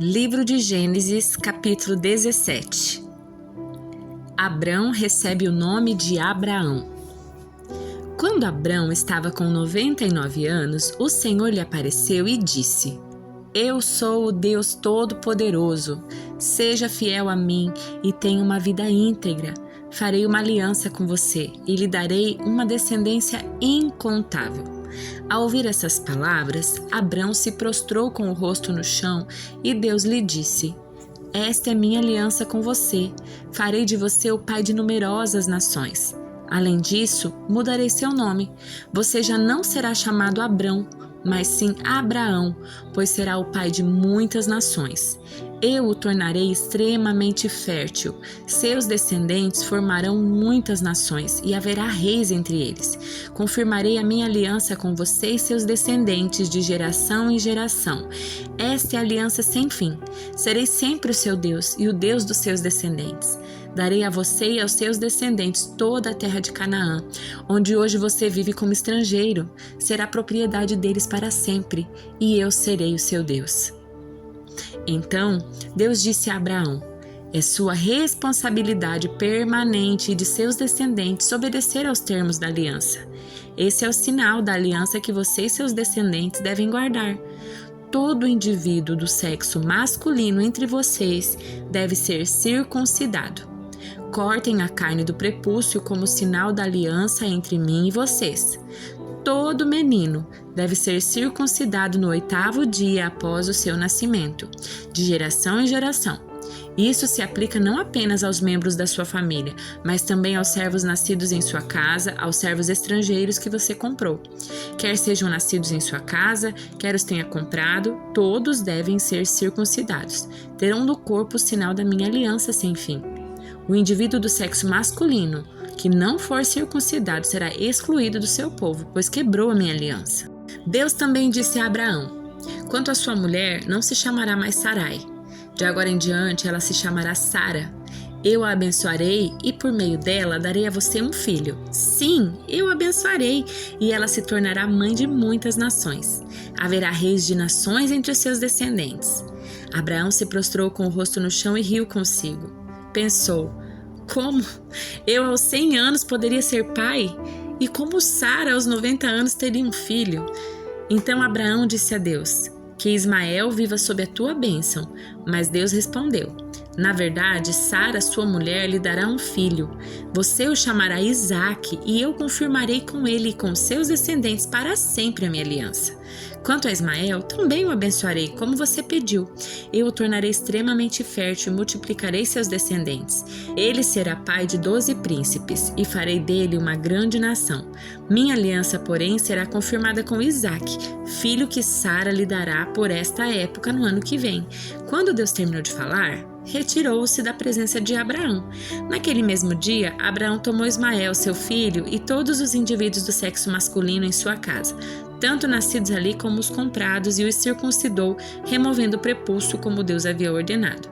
Livro de Gênesis, capítulo 17. Abrão recebe o nome de Abraão. Quando Abrão estava com 99 anos, o Senhor lhe apareceu e disse: Eu sou o Deus Todo-Poderoso. Seja fiel a mim e tenha uma vida íntegra. Farei uma aliança com você e lhe darei uma descendência incontável. Ao ouvir essas palavras, Abrão se prostrou com o rosto no chão e Deus lhe disse: Esta é minha aliança com você. Farei de você o pai de numerosas nações. Além disso, mudarei seu nome. Você já não será chamado Abrão, mas sim Abraão, pois será o pai de muitas nações. Eu o tornarei extremamente fértil. Seus descendentes formarão muitas nações e haverá reis entre eles. Confirmarei a minha aliança com você e seus descendentes de geração em geração. Esta é a aliança sem fim. Serei sempre o seu Deus e o Deus dos seus descendentes. Darei a você e aos seus descendentes toda a terra de Canaã, onde hoje você vive como estrangeiro. Será propriedade deles para sempre, e eu serei o seu Deus. Então, Deus disse a Abraão: É sua responsabilidade permanente e de seus descendentes obedecer aos termos da aliança. Esse é o sinal da aliança que você e seus descendentes devem guardar. Todo indivíduo do sexo masculino entre vocês deve ser circuncidado. Cortem a carne do prepúcio como sinal da aliança entre mim e vocês. Todo menino deve ser circuncidado no 8º dia após o seu nascimento, de geração em geração. Isso se aplica não apenas aos membros da sua família, mas também aos servos nascidos em sua casa, aos servos estrangeiros que você comprou. Quer sejam nascidos em sua casa, quer os tenha comprado, todos devem ser circuncidados. Terão no corpo o sinal da minha aliança sem fim. O indivíduo do sexo masculino que não for circuncidado será excluído do seu povo, pois quebrou a minha aliança. Deus também disse a Abraão: Quanto à sua mulher, não se chamará mais Sarai. De agora em diante, ela se chamará Sara. Eu a abençoarei e por meio dela darei a você um filho. Sim, eu a abençoarei e ela se tornará mãe de muitas nações. Haverá reis de nações entre os seus descendentes. Abraão se prostrou com o rosto no chão e riu consigo. Pensou: Como? Eu aos 100 anos poderia ser pai? E como Sara aos 90 anos teria um filho? Então Abraão disse a Deus: Que Ismael viva sob a tua bênção. Mas Deus respondeu: Na verdade, Sara, sua mulher, lhe dará um filho. Você o chamará Isaque, e eu confirmarei com ele e com seus descendentes para sempre a minha aliança. Quanto a Ismael, também o abençoarei, como você pediu. Eu o tornarei extremamente fértil e multiplicarei seus descendentes. Ele será pai de 12 príncipes, e farei dele uma grande nação. Minha aliança, porém, será confirmada com Isaque, filho que Sara lhe dará por esta época no ano que vem. Quando Deus terminou de falar, retirou-se da presença de Abraão. Naquele mesmo dia, Abraão tomou Ismael, seu filho, e todos os indivíduos do sexo masculino em sua casa, tanto nascidos ali como os comprados, e os circuncidou, removendo o prepúcio como Deus havia ordenado.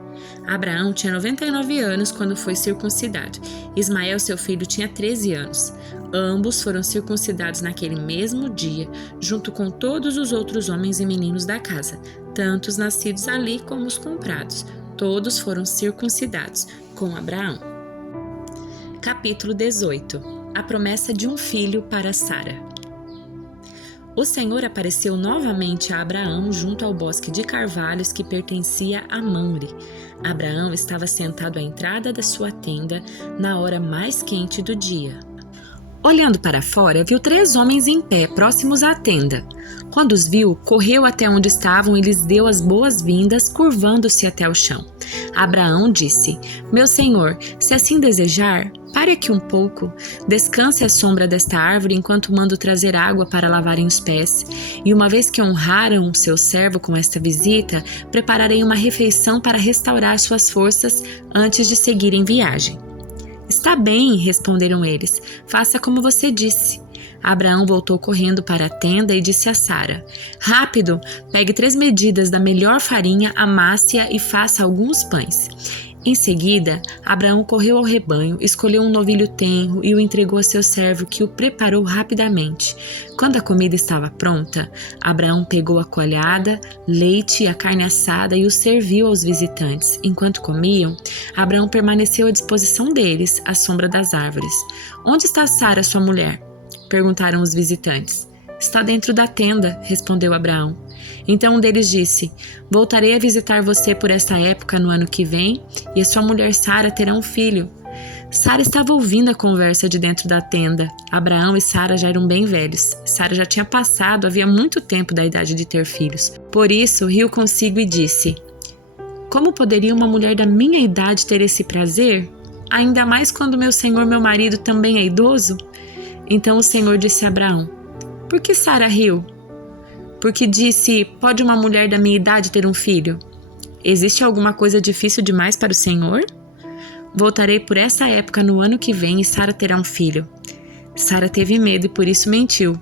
Abraão tinha 99 anos quando foi circuncidado. Ismael, seu filho, tinha 13 anos. Ambos foram circuncidados naquele mesmo dia, junto com todos os outros homens e meninos da casa, tanto os nascidos ali como os comprados. Todos foram circuncidados com Abraão. Capítulo 18. A promessa de um filho para Sara. O Senhor apareceu novamente a Abraão junto ao bosque de carvalhos que pertencia a Mamre. Abraão estava sentado à entrada da sua tenda na hora mais quente do dia. Olhando para fora, viu 3 homens em pé, próximos à tenda. Quando os viu, correu até onde estavam e lhes deu as boas-vindas, curvando-se até o chão. Abraão disse: Meu senhor, se assim desejar, pare aqui um pouco. Descanse à sombra desta árvore enquanto mando trazer água para lavarem os pés. E uma vez que honraram seu servo com esta visita, prepararei uma refeição para restaurar suas forças antes de seguirem viagem. Está bem, responderam eles, faça como você disse. Abraão voltou correndo para a tenda e disse a Sara: Rápido, pegue 3 medidas da melhor farinha, amasse-a e faça alguns pães. Em seguida, Abraão correu ao rebanho, escolheu um novilho tenro e o entregou a seu servo, que o preparou rapidamente. Quando a comida estava pronta, Abraão pegou a coalhada, leite e a carne assada e o serviu aos visitantes. Enquanto comiam, Abraão permaneceu à disposição deles, à sombra das árvores. "Onde está Sara, sua mulher?" perguntaram os visitantes. "Está dentro da tenda", respondeu Abraão. Então um deles disse: "Voltarei a visitar você por esta época no ano que vem, e a sua mulher Sara terá um filho." Sara estava ouvindo a conversa de dentro da tenda. Abraão e Sara já eram bem velhos. Sara já tinha passado havia muito tempo da idade de ter filhos. Por isso, riu consigo e disse: "Como poderia uma mulher da minha idade ter esse prazer? Ainda mais quando meu senhor, meu marido, também é idoso?" Então o Senhor disse a Abraão: "Por que Sara riu? Porque disse: 'Pode uma mulher da minha idade ter um filho?' Existe alguma coisa difícil demais para o Senhor? Voltarei por essa época no ano que vem e Sara terá um filho." Sara teve medo e por isso mentiu.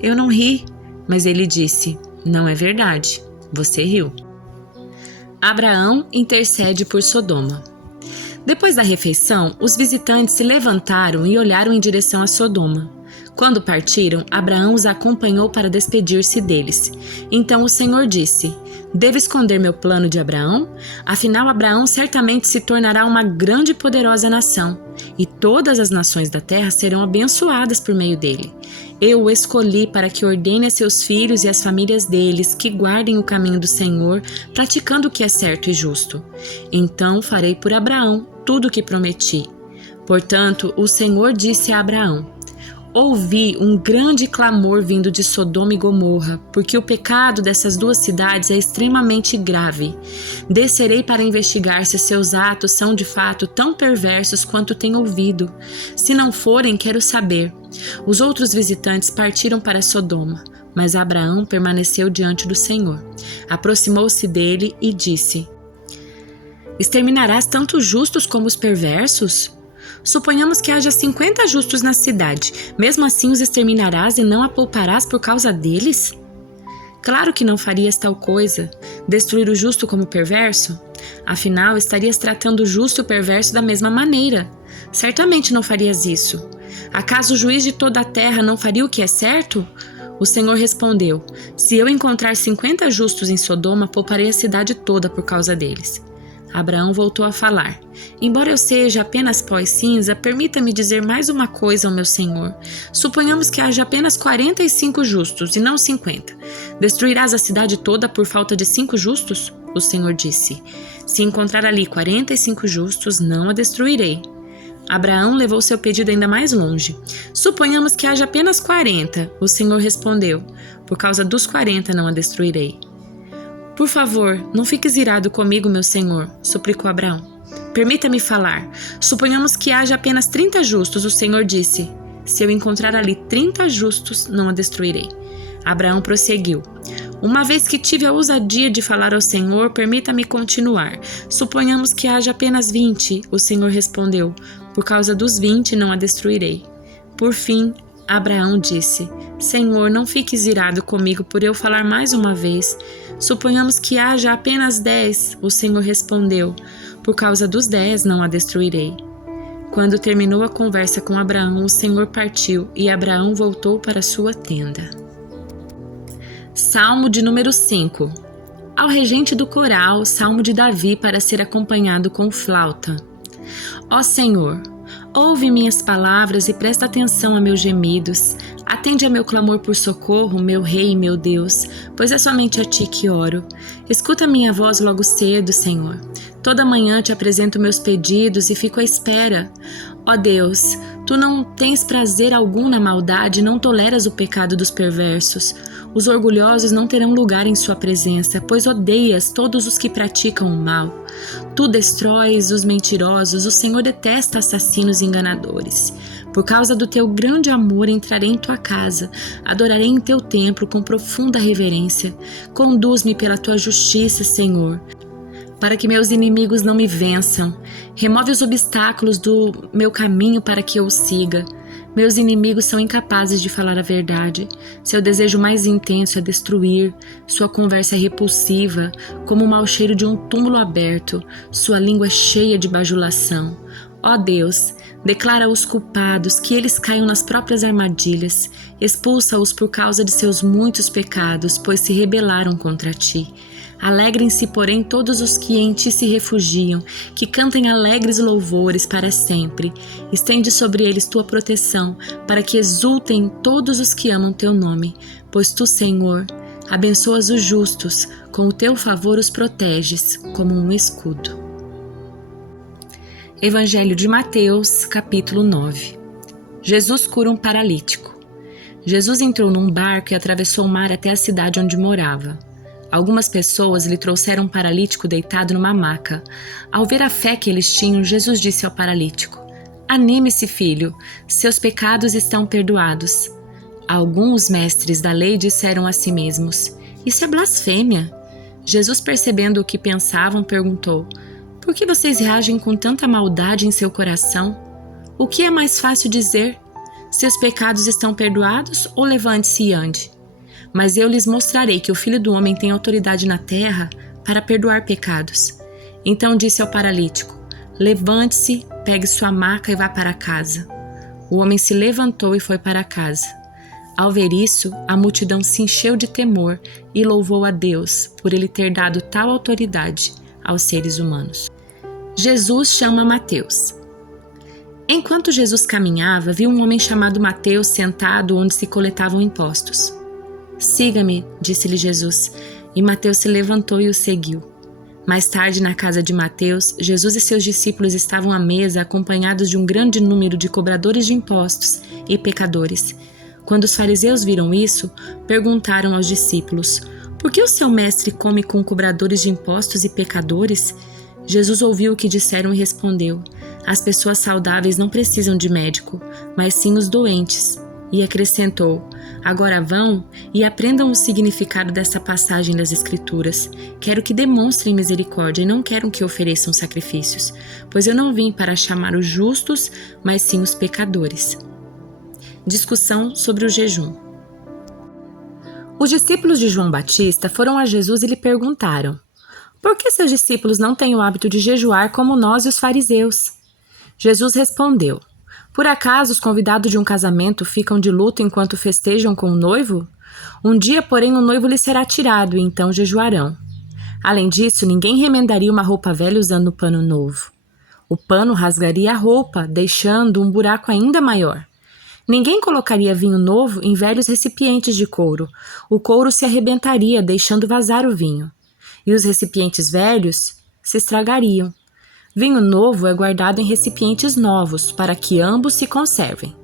"Eu não ri." Mas ele disse: "Não é verdade. Você riu." Abraão intercede por Sodoma. Depois da refeição, os visitantes se levantaram e olharam em direção a Sodoma. Quando partiram, Abraão os acompanhou para despedir-se deles. Então o Senhor disse: "Devo esconder meu plano de Abraão? Afinal, Abraão certamente se tornará uma grande e poderosa nação, e todas as nações da terra serão abençoadas por meio dele. Eu o escolhi para que ordene a seus filhos e as famílias deles que guardem o caminho do Senhor, praticando o que é certo e justo. Então farei por Abraão tudo o que prometi." Portanto, o Senhor disse a Abraão: "Ouvi um grande clamor vindo de Sodoma e Gomorra, porque o pecado dessas duas cidades é extremamente grave. Descerei para investigar se seus atos são de fato tão perversos quanto tenho ouvido. Se não forem, quero saber." Os outros visitantes partiram para Sodoma, mas Abraão permaneceu diante do Senhor. Aproximou-se dele e disse: "Exterminarás tanto os justos como os perversos? Suponhamos que haja 50 justos na cidade. Mesmo assim os exterminarás e não a pouparás por causa deles? Claro que não farias tal coisa, destruir o justo como o perverso. Afinal, estarias tratando o justo e o perverso da mesma maneira. Certamente não farias isso. Acaso o juiz de toda a terra não faria o que é certo?" O Senhor respondeu: "Se eu encontrar 50 justos em Sodoma, pouparei a cidade toda por causa deles." Abraão voltou a falar: "Embora eu seja apenas pó e cinza, permita-me dizer mais uma coisa ao meu senhor. Suponhamos que haja apenas 45 justos e não 50. Destruirás a cidade toda por falta de 5 justos?" O Senhor disse: "Se encontrar ali 45 justos, não a destruirei." Abraão levou seu pedido ainda mais longe. "Suponhamos que haja apenas 40. O Senhor respondeu: "Por causa dos 40 não a destruirei." "Por favor, não fiques irado comigo, meu senhor", suplicou Abraão. "Permita-me falar. Suponhamos que haja apenas 30 justos. O Senhor disse: "Se eu encontrar ali 30 justos, não a destruirei." Abraão prosseguiu: "Uma vez que tive a ousadia de falar ao Senhor, permita-me continuar. Suponhamos que haja apenas 20. O Senhor respondeu: "Por causa dos 20 não a destruirei." Por fim, Abraão disse: "Senhor, não fiques irado comigo por eu falar mais uma vez. Suponhamos que haja apenas 10. O Senhor respondeu: "Por causa dos 10 não a destruirei." Quando terminou a conversa com Abraão, o Senhor partiu e Abraão voltou para sua tenda. Salmo de número 5. Ao regente do coral, Salmo de Davi para ser acompanhado com flauta. Ó Senhor, ouve minhas palavras e presta atenção a meus gemidos. Atende a meu clamor por socorro, meu Rei e meu Deus, pois é somente a Ti que oro. Escuta minha voz logo cedo, Senhor. Toda manhã te apresento meus pedidos e fico à espera. Ó Deus, Tu não tens prazer algum na maldade e não toleras o pecado dos perversos. Os orgulhosos não terão lugar em sua presença, pois odeias todos os que praticam o mal. Tu destróis os mentirosos, o Senhor detesta assassinos e enganadores. Por causa do teu grande amor entrarei em tua casa, adorarei em teu templo com profunda reverência. Conduz-me pela tua justiça, Senhor, para que meus inimigos não me vençam. Remove os obstáculos do meu caminho para que eu o siga. Meus inimigos são incapazes de falar a verdade. Seu desejo mais intenso é destruir. Sua conversa é repulsiva, como o mau cheiro de um túmulo aberto. Sua língua é cheia de bajulação. Ó Deus, declara-os culpados, que eles caiam nas próprias armadilhas. Expulsa-os por causa de seus muitos pecados, pois se rebelaram contra ti. Alegrem-se, porém, todos os que em ti se refugiam, que cantem alegres louvores para sempre. Estende sobre eles tua proteção, para que exultem todos os que amam teu nome. Pois tu, Senhor, abençoas os justos, com o teu favor os proteges, como um escudo. Evangelho de Mateus, capítulo 9. Jesus cura um paralítico. Jesus entrou num barco e atravessou o mar até a cidade onde morava. Algumas pessoas lhe trouxeram um paralítico deitado numa maca. Ao ver a fé que eles tinham, Jesus disse ao paralítico: Anime-se, filho, seus pecados estão perdoados. Alguns mestres da lei disseram a si mesmos: Isso é blasfêmia. Jesus, percebendo o que pensavam, perguntou: Por que vocês reagem com tanta maldade em seu coração? O que é mais fácil dizer? Seus pecados estão perdoados, ou levante-se e ande? Mas eu lhes mostrarei que o Filho do Homem tem autoridade na terra para perdoar pecados. Então disse ao paralítico: Levante-se, pegue sua maca e vá para casa. O homem se levantou e foi para casa. Ao ver isso, a multidão se encheu de temor e louvou a Deus por ele ter dado tal autoridade aos seres humanos. Jesus chama Mateus. Enquanto Jesus caminhava, viu um homem chamado Mateus sentado onde se coletavam impostos. Siga-me, disse-lhe Jesus, e Mateus se levantou e o seguiu. Mais tarde, na casa de Mateus, Jesus e seus discípulos estavam à mesa acompanhados de um grande número de cobradores de impostos e pecadores. Quando os fariseus viram isso, perguntaram aos discípulos: Por que o seu mestre come com cobradores de impostos e pecadores? Jesus ouviu o que disseram e respondeu: As pessoas saudáveis não precisam de médico, mas sim os doentes. E acrescentou: Agora vão e aprendam o significado dessa passagem das Escrituras. Quero que demonstrem misericórdia e não quero que ofereçam sacrifícios, pois eu não vim para chamar os justos, mas sim os pecadores. Discussão sobre o jejum. Os discípulos de João Batista foram a Jesus e lhe perguntaram: Por que seus discípulos não têm o hábito de jejuar como nós e os fariseus? Jesus respondeu: Por acaso os convidados de um casamento ficam de luto enquanto festejam com o noivo? Um dia, porém, o noivo lhe será tirado e então jejuarão. Além disso, ninguém remendaria uma roupa velha usando pano novo. O pano rasgaria a roupa, deixando um buraco ainda maior. Ninguém colocaria vinho novo em velhos recipientes de couro. O couro se arrebentaria, deixando vazar o vinho. E os recipientes velhos se estragariam. Vinho novo é guardado em recipientes novos, para que ambos se conservem.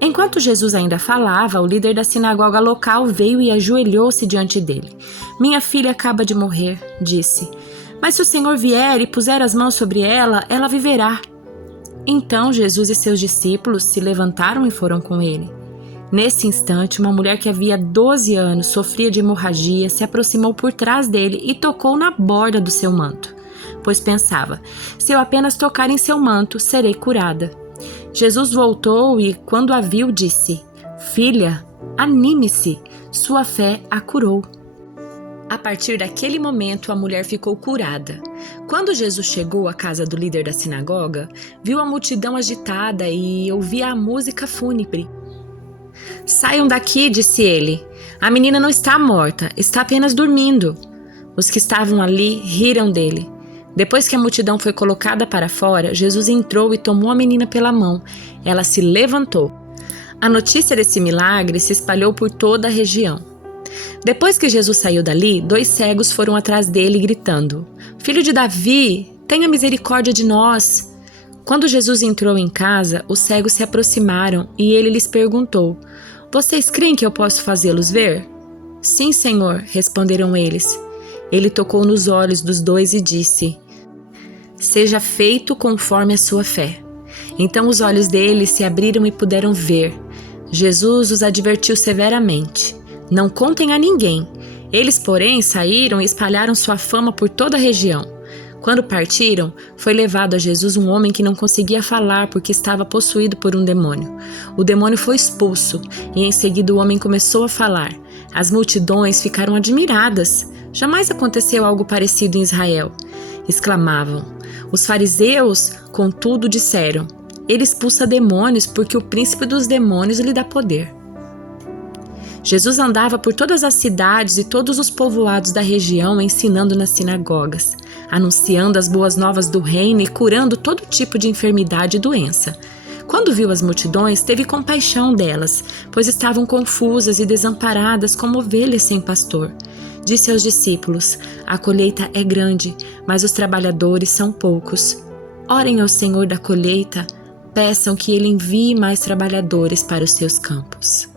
Enquanto Jesus ainda falava, o líder da sinagoga local veio e ajoelhou-se diante dele. Minha filha acaba de morrer, disse. Mas se o Senhor vier e puser as mãos sobre ela, ela viverá. Então Jesus e seus discípulos se levantaram e foram com ele. Nesse instante, uma mulher que havia 12 anos sofria de hemorragia se aproximou por trás dele e tocou na borda do seu manto, pois pensava: se eu apenas tocar em seu manto, serei curada. Jesus voltou e, quando a viu, disse: Filha, anime-se, sua fé a curou. A partir daquele momento, a mulher ficou curada. Quando Jesus chegou à casa do líder da sinagoga, viu a multidão agitada e ouvia a música fúnebre. Saiam daqui, disse ele. A menina não está morta, está apenas dormindo. Os que estavam ali riram dele. Depois que a multidão foi colocada para fora, Jesus entrou e tomou a menina pela mão. Ela se levantou. A notícia desse milagre se espalhou por toda a região. Depois que Jesus saiu dali, 2 cegos foram atrás dele gritando: Filho de Davi, tenha misericórdia de nós. Quando Jesus entrou em casa, os cegos se aproximaram e ele lhes perguntou: Vocês creem que eu posso fazê-los ver? Sim, Senhor, responderam eles. Ele tocou nos olhos dos 2 e disse: Seja feito conforme a sua fé. Então os olhos deles se abriram e puderam ver. Jesus os advertiu severamente: Não contem a ninguém. Eles, porém, saíram e espalharam sua fama por toda a região. Quando partiram, foi levado a Jesus um homem que não conseguia falar porque estava possuído por um demônio. O demônio foi expulso e em seguida o homem começou a falar. As multidões ficaram admiradas. Jamais aconteceu algo parecido em Israel. Exclamavam. Os fariseus, contudo, disseram: Ele expulsa demônios porque o príncipe dos demônios lhe dá poder. Jesus andava por todas as cidades e todos os povoados da região ensinando nas sinagogas, anunciando as boas novas do reino e curando todo tipo de enfermidade e doença. Quando viu as multidões, teve compaixão delas, pois estavam confusas e desamparadas como ovelhas sem pastor. Disse aos discípulos: A colheita é grande, mas os trabalhadores são poucos. Orem ao Senhor da colheita, peçam que Ele envie mais trabalhadores para os seus campos.